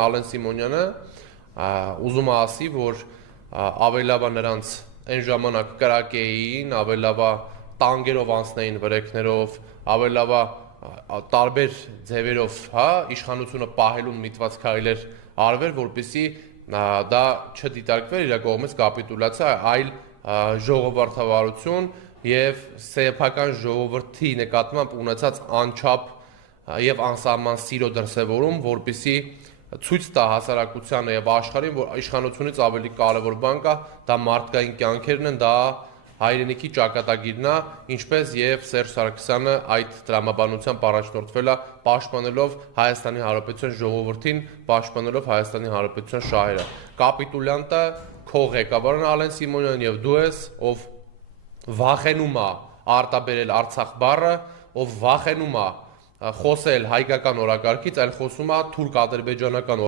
Ալեն Սիմոնյանը ուզում է ասի, որ ավելի լավ է նրանց այն ժամանակ կրակեին, ավելի լավ է տանգերով անցնեին վրեքներով, ավելի լավ է տարբեր ձևերով, իշխանությունը պահելուն միտված քայլեր արվեր, որպեսզի դա չդիտարկվեր իր կողմից կապիտուլյացիա, այլ ժողովրդավարություն եւ սեփական ժողովրդի նկատմամբ ունեցած անչափ եւ անսահման սիրո դրսեւորում, որպեսզի ցույց տա հասարակությանը եւ աշխարհին, որ իշխանությունից ավելի կարեւոր բան կա, դա մարդկային կյանքերն են, դա հայրենիքի ճակատագիրն է, ինչպես եւ Սերժ Սարգսյանը այդ տրամաբանությամբ առաջնորդվել է, պաշտպանելով Հայաստանի Հանրապետության ժողովրդին, պաշտպանելով Հայաստանի Հանրապետության շահերը։ Կապիտուլյանտը քո ղեկավարն Ալեն Սիմոնյանն եւ դու ես, ով վախենում է արտաբերել Արցախ բառը, ով վախենում է խոսել հայկական օրակարգից, այլ խոսում է թուրք-ադրբեջանական